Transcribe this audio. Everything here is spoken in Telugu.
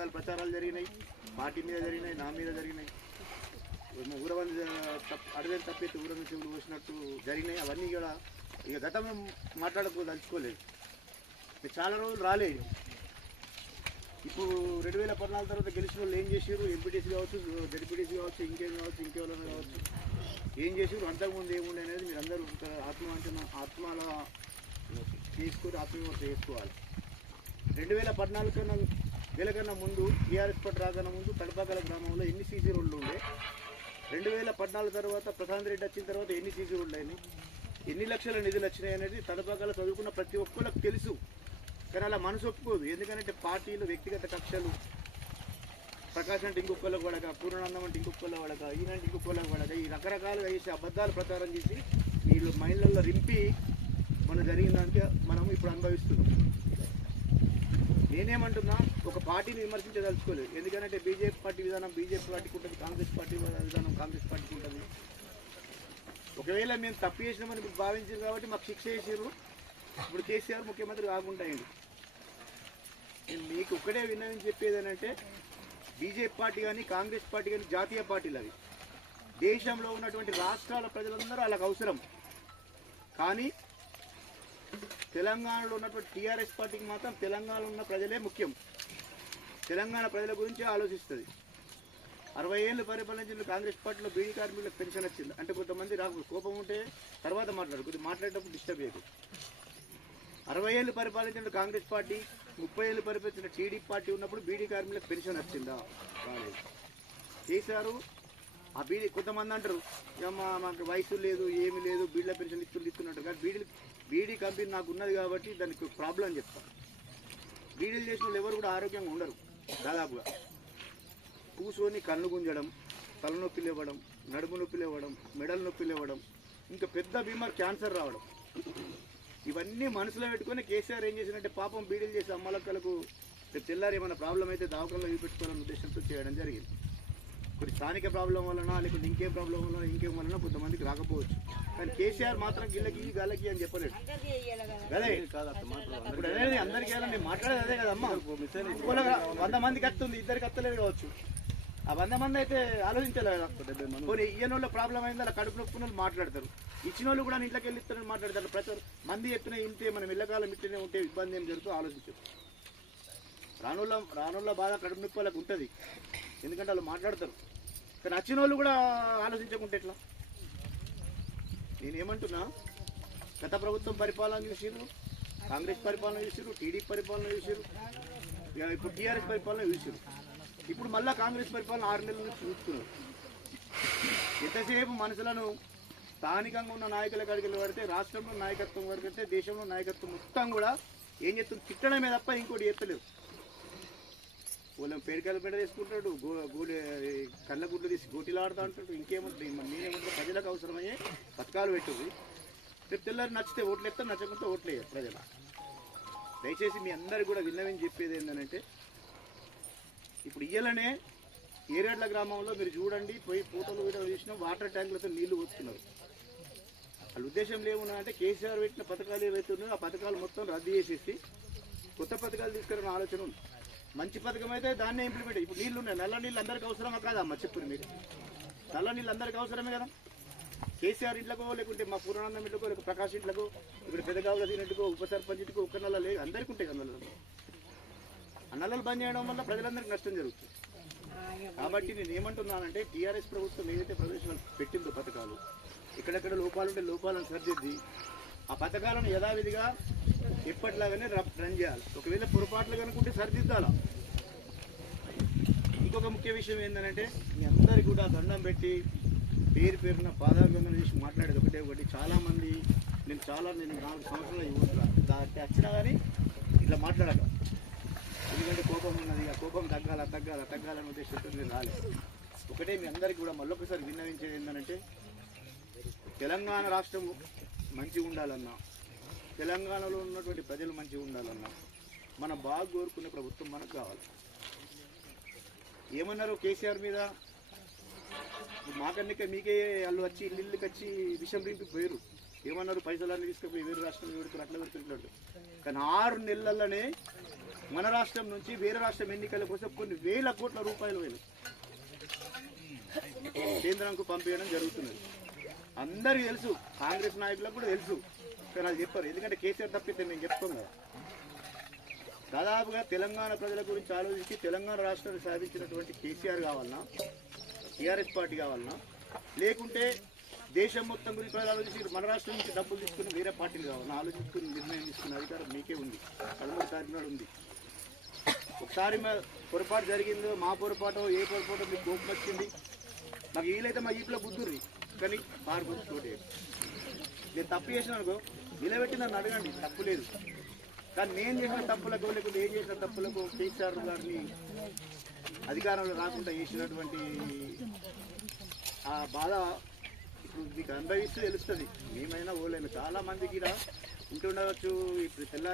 అబద్ధాలు ప్రచారాలు జరిగినాయి పార్టీ మీద జరిగినాయి నా మీద జరిగినాయి. ఊరవని అడవిని తప్పెత్తి ఊరని చెవులు పోసినట్టు జరిగినాయి. అవన్నీ కూడా ఇక గతంలో మాట్లాడకో తలుచుకోలేదు. ఇక చాలా రోజులు రాలేదు ఇప్పుడు రెండు వేల పద్నాలుగు తర్వాత గెలిచిన వాళ్ళు ఏం చేసారు ఎంపీటీసీ కావచ్చు జడ్పీటీసీ కావచ్చు ఇంకేం కావచ్చు ఇంకెవరైనా కావచ్చు. ఏం చేసారు అంతకుముందు ఏముండే అనేది మీరు అందరూ ఆత్మవంచన ఆత్మల తీసుకొని ఆత్మవిమర్శ చేసుకోవాలి. రెండు వేల పద్నాలుగు కన్నా వేల ముందు టీఆర్ఎస్ పట్టు రాకన్నా ముందు తడపాకల గ్రామంలో ఎన్ని సీసీ రోడ్లు ఉండే? రెండు వేల పద్నాలుగు తర్వాత ప్రశాంత్ రెడ్డి వచ్చిన తర్వాత ఎన్ని సీసీ రోడ్లు అయినాయి? ఎన్ని లక్షల నిధులు వచ్చినాయి అనేది తడపాకల చదువుకున్న ప్రతి ఒక్కరికి తెలుసు. కానీ అలా మనసు ఒప్పుకోదు. ఎందుకంటే పార్టీలు వ్యక్తిగత కక్షలు ప్రకాశం అంటే ఇంకొకళ్ళకి పడక పూర్ణానందం అంటే ఇంకొకళ్ళ పడక ఈయనంటే ఇంకొకళ్ళకి పడక ఈ రకరకాలుగా చేసి అబద్ధాలు ప్రచారం చేసి వీళ్ళు మైండ్లలో రింపి మన జరిగిన దానికి మనం ఇప్పుడు అనుభవిస్తున్నాం. నేనేమంటున్నా ఒక పార్టీని విమర్శించదలుచుకోలేదు. ఎందుకంటే బీజేపీ పార్టీ విధానం బీజేపీ పార్టీకి ఉంటుంది కాంగ్రెస్ పార్టీ విధానం కాంగ్రెస్ పార్టీకి ఉంటుంది ఒకవేళ మేము తప్పు చేసినామని మీరు భావించారు కాబట్టి మాకు శిక్ష చేసారు ఇప్పుడు కేసీఆర్ ముఖ్యమంత్రి కాకుండా నేను మీకు ఒక్కడే విన్నదని చెప్పేది ఏంటంటే బీజేపీ పార్టీ కానీ కాంగ్రెస్ పార్టీ కానీ జాతీయ పార్టీలు అవి. దేశంలో ఉన్నటువంటి రాష్ట్రాల ప్రజలందరూ వాళ్ళకి అవసరం. కానీ తెలంగాణలో ఉన్నటువంటి టీఆర్ఎస్ పార్టీకి మాత్రం తెలంగాణలో ఉన్న ప్రజలే ముఖ్యం. తెలంగాణ ప్రజల గురించి ఆలోచిస్తుంది. అరవై ఏళ్ళు పరిపాలించిన కాంగ్రెస్ పార్టీలో బీడీ కార్మికులకు పెన్షన్ వచ్చింది. అంటే కొంతమంది రాకు కోపం ఉంటే తర్వాత మాట్లాడు కొద్దిగా మాట్లాడేటప్పుడు డిస్టర్బ్ చేయదు అరవై ఏళ్ళు పరిపాలించిన కాంగ్రెస్ పార్టీ ముప్పై ఏళ్ళు పరిపాలించిన టీడీపీ పార్టీ ఉన్నప్పుడు బీడీ కార్మికులకు పెన్షన్ వచ్చిందా? రాలేదు. చేశారు ఆ బీడీ కొంతమంది అంటారు మాకు వయసు లేదు ఏమి లేదు బీడీల పెన్షన్ ఇస్తుంది ఇస్తున్నట్టు కానీ బీడీ బీడీ కంపెనీ నాకు ఉన్నది కాబట్టి దానికి ప్రాబ్లం చెప్తాను బీడీలు చేసిన వాళ్ళు ఎవరు కూడా ఆరోగ్యంగా ఉండరు దాదాపుగా. కూర్చొని కళ్ళు గుంజడం తలనొప్పి లేవడం నడుము నొప్పి లేవడం మెడల నొప్పి లేవడం ఇంకా పెద్ద బీమార్ క్యాన్సర్ రావడం. ఇవన్నీ మనసులో పెట్టుకొని కేసీఆర్ ఏం చేసినట్టే పాపం బీడీలు చేసి అమ్మలక్కలకు తెల్లారు తెల్లారి ఏమైనా ప్రాబ్లం అయితే దావకంలో చూపెట్టుకోవాలనే ఉద్దేశంతో చేయడం జరిగింది. కొన్ని స్థానిక ప్రాబ్లం వలన లేకుంటే ఇంకేం ప్రాబ్లం వలన ఇంకేం వలన కొంతమందికి రాకపోవచ్చు. కానీ కేసీఆర్ మాత్రం గిల్లకి గలకి అని చెప్పలేదు అదే. ఇప్పుడు అనేది అందరికీ నేను మాట్లాడేది అదే కదమ్మా. వంద మందికి వస్తుంది ఇద్దరికి వస్తలేదు కావచ్చు. ఆ వంద మంది అయితే ఆలోచించాలి కదా కొన్ని ఇయ్యని వాళ్ళ ప్రాబ్లం అయింది అలా కడుపు నొప్పున వాళ్ళు మాట్లాడతారు. ఇచ్చిన వాళ్ళు కూడా ఇంట్లోకి వెళ్ళి ఇస్తారని మాట్లాడతారు. ప్రతి మంది ఎత్తున ఇంతే మనం ఇళ్ళకాలం ఇట్లనే ఉంటే ఇబ్బంది ఏం జరుగుతుందో ఆలోచించరు రానుల రానుల బాధ కడుపు నొప్పి వాళ్ళకి ఉంటుంది. ఎందుకంటే వాళ్ళు మాట్లాడతారు. కానీ వచ్చిన వాళ్ళు కూడా ఆలోచించకుంటే ఎట్లా? నేనేమంటున్నా గత ప్రభుత్వం పరిపాలన చూసిరు కాంగ్రెస్ పరిపాలన చూసిరు టీడీపీ పరిపాలన చూసిరు ఇక ఇప్పుడు టీఆర్ఎస్ పరిపాలన చూసిరు ఇప్పుడు మళ్ళీ కాంగ్రెస్ పరిపాలన ఆరు నెలల నుంచి చూస్తున్నారు. ఎంతసేపు మనుషులను స్థానికంగా ఉన్న నాయకుల కాడికి వెళ్ళి పడితే రాష్ట్రంలో నాయకత్వం వరకు అయితే దేశంలో నాయకత్వం మొత్తం కూడా ఏం చేస్తుంది తిట్టడమే తప్ప ఇంకోటి చెప్పలేదు వాళ్ళని పేరుకాయల పెండ తీసుకుంటాడు గో గూడి కళ్ళ గుడ్లు తీసి గోటీలు ఆడుతూ ఉంటాడు ఇంకేముంటుంది మన నేనేమంటే ప్రజలకు అవసరమయ్యే పథకాలు పెట్టుది రేపు తెల్లారి నచ్చితే ఓట్లు ఎత్తాం నచ్చకపోతే ఓట్లు వేయరు ప్రజల. దయచేసి మీ అందరికి కూడా విన్నవిని చెప్పేది ఏంటంటే ఇప్పుడు ఇయ్యలనే ఏరేడ్ల గ్రామంలో మీరు చూడండి పోయి ఫోటోలు వీడియో చూసినా వాటర్ ట్యాంకులతో నీళ్ళు పోతున్నారు వాళ్ళ ఉద్దేశం ఏమున్నా అంటే కేసీఆర్ పెట్టిన పథకాలు ఏవైతే ఉన్నాయో ఆ పథకాలు మొత్తం రద్దు చేసేసి కొత్త పథకాలు తీసుకురావడం ఆలోచన ఉంది. మంచి పథకం అయితే దాన్నే ఇంప్లిమెంట్ ఇప్పుడు నీళ్ళు ఉన్నాయి నల్ల నీళ్ళు అందరికీ అవసరమా కాదమ్మా? చెప్పు మీరు. నల్ల నీళ్ళు అందరికీ అవసరమే కదా. కేసీఆర్ ఇంట్లోకో లేకుంటే మా పూర్ణానందం ఇంట్లోకో లేకపోతే ప్రకాష్ ఇంట్లకో ఇప్పుడు పెద్దగావుల తినట్టుకో ఉప సర్పంచ్ ఇంటికో ఒక్క నల్ల లేదు. అందరికీ ఉంటాయి కదా నల్లలు. ఆ నల్లలు బంద్ చేయడం వల్ల ప్రజలందరికీ నష్టం జరుగుతుంది. కాబట్టి నేను ఏమంటున్నానంటే టీఆర్ఎస్ ప్రభుత్వం ఏదైతే ప్రదేశం పెట్టిందో పథకాలు ఇక్కడెక్కడ లోపాలు ఉంటే లోపాలను సరిదిద్ది ఆ పథకాలను యథావిధిగా ఎప్పటిలాగానే రన్ చేయాలి. ఒకవేళ పొరపాట్లు కనుకుంటే సరిదిద్దాలా? ఇంకొక ముఖ్య విషయం ఏంటంటే మీ అందరికి కూడా దండం పెట్టి పేరు పేరున పాదాభివందన చేసి మాట్లాడేది ఒకటే ఒకటి. చాలామంది నేను చాలా నేను నాలుగు సంవత్సరాలు యువతురా దానికి వచ్చినా కానీ ఇట్లా మాట్లాడక ఎందుకంటే కోపం ఉన్నది ఆ కోపం తగ్గాల తగ్గాల తగ్గాలనే ఉద్దేశంతో నేను రాలేదు. ఒకటే మీ అందరికీ కూడా మళ్ళొకసారి విన్నవించేది ఏంటంటే తెలంగాణ రాష్ట్రం మంచిగా ఉండాలన్నా తెలంగాణలో ఉన్నటువంటి ప్రజలు మంచిగా ఉండాలన్నా మనం బాగా కోరుకునే ప్రభుత్వం మనకు కావాలి. ఏమన్నారు కేసీఆర్ మీద? మాకన్నిక మీకే వాళ్ళు వచ్చి ఇల్లుకి వచ్చి విషం రింపి పోయారు ఏమన్నారు? పైసలన్నీ తీసుకుపోయి వేరే రాష్ట్రం పెడుతున్నారు అట్లా పెడుతున్నారు. కానీ ఆరు నెలలనే మన రాష్ట్రం నుంచి వేరే రాష్ట్రం ఎన్నికల కోసం కొన్ని వేల కోట్ల రూపాయలు వేలు కేంద్రంకు పంపించడం జరుగుతున్నది. అందరికీ తెలుసు కాంగ్రెస్ నాయకులకు కూడా తెలుసు. కానీ అది చెప్పారు. ఎందుకంటే కేసీఆర్ తప్పితే మేము చెప్తాం కదా. దాదాపుగా తెలంగాణ ప్రజల గురించి ఆలోచించి తెలంగాణ రాష్ట్రాన్ని సాధించినటువంటి కేసీఆర్ కావాలన్నా టీఆర్ఎస్ పార్టీ కావాలన్నా లేకుంటే దేశం మొత్తం గురించి ప్రజలు ఆలోచించి మన రాష్ట్రం నుంచి డబ్బులు తీసుకుని వేరే పార్టీలు కావాలన్నా ఆలోచించుకుని నిర్ణయం తీసుకునే అధికారం మీకే ఉంది. పదమూడు తారీఖు ఉంది. ఒకసారి మా పొరపాటు జరిగిందో మా పొరపాటు ఏ పొరపాటు మీకు కోపం వచ్చింది? నాకు వీలైతే మా ఇంట్లో బుద్ధుర్రి కానీ బాగా గురించి చోటే నేను తప్పు చేసిన అనుకో నిలబెట్టి నన్ను అడగండి తప్పు లేదు. కానీ నేను చేసిన తప్పులకు లేకుంటే ఏం చేసిన తప్పులకు కేసీఆర్ గారిని అధికారంలో రాకుండా చేసినటువంటి ఆ బాధ ఇప్పుడు మీకు అనుభవిస్తే తెలుస్తుంది. మేమైనా ఓలేము. చాలా మందికి ఇలా ఉంటుండవచ్చు. ఇప్పుడు తెల్ల